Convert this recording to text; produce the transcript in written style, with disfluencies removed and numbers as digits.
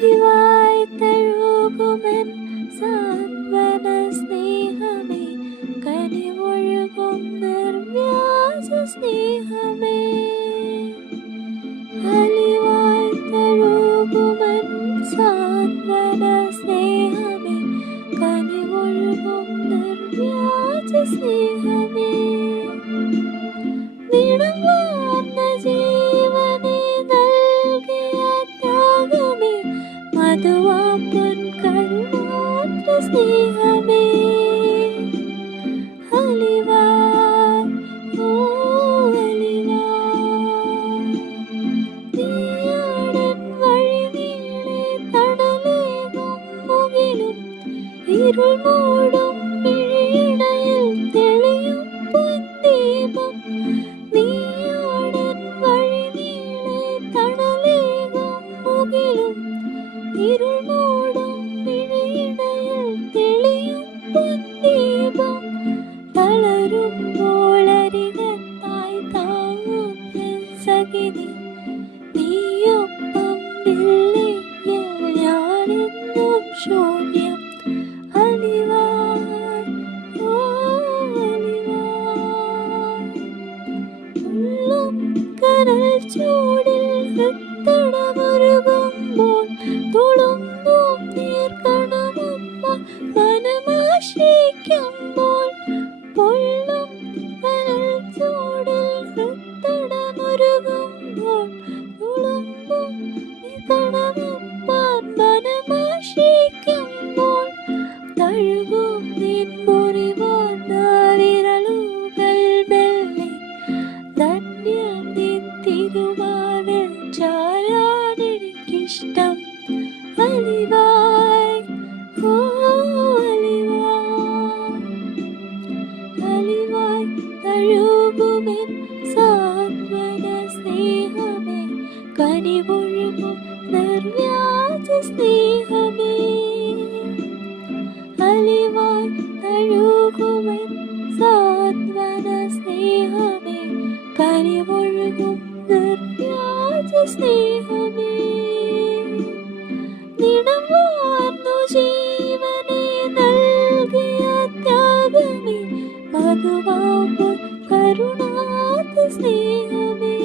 അലിവായി തഴുകുമെൻ സാന്ത്വന സ്നേഹമേ, കനിവൊഴുകും നിർവ്യാജ സ്നേഹമേ. അലിവായി തഴുകുമെൻ സാന്ത്വന സ്നേഹമേ, കനിവൊഴുകും നിർവ്യാജ സ്നേഹമേ. നിണവാർന്ന ജീവനെ നൽകിയ ത്യാഗമേ, മധുവാം പൊൻകരുണാർദ്ര സ്നേഹമേ. അലിവായ്, ഓ അലിവായ്, നീയാണെൻ വഴിനീളെ തണലേകും മുകിലും, ഇരുൾ മൂടും മിഴിയിണയിൽ തെളിയും പൊൻദീപം. നീയാണെൻ വഴിനീളെ തണലേകും മുകിലും, ഇരുൾ മൂടും മിഴിയിണയിൽ തെളിയും പൊൻദീപം. തളരുമ്പോൾ അരികത്തായി താങ്ങുന്നെൻ സഖിനി, നീയൊപ്പം ഇല്ലെങ്കിൽ ഞാനെന്നും ശൂന്യം. അലിവായ്, ഓ അലിവായ്, ഉള്ളും കനൽ ചൂടിൽ ഹൃത്തടമൊരുകുമ്പോൾ, തുളുമ്പും നീർക്കണമൊപ്പം മനമാശ്രയിക്കുമ്പോൾ. പൊള്ളും കനൽ ചൂടിൽ ഹൃത്തടമൊരുകുമ്പോൾ, തുളുമ്പും നീർക്കണമൊപ്പം മനമാശ്രയിക്കുമ്പോൾ. തഴുകും നിൻ മുറിവാർന്ന വിരലുകൾ മെല്ലെ, ധന്യം നിൻ തിരുമാറിൽ ചാരാനെനിക്കിഷ്ടം. അലിവായ്, ഓ അലിവായ്, അലിവായ് തഴുകുമെൻ സാന്ത്വന സ്നേഹമേ, കനിവൊഴുകും നിർവ്യാജ സ്നേഹമേ. അലിവായ് തഴുകുമെൻ സാന്ത്വന സ്നേഹമേ, കനിവൊഴുകും നിർവ്യാജ സ്നേഹമേ. നിണവാർന്നു ജീവനെ നൽകിയ ത്യാഗമേ, മധുവാം കരുണാർദ്ര സ്നേഹമേ.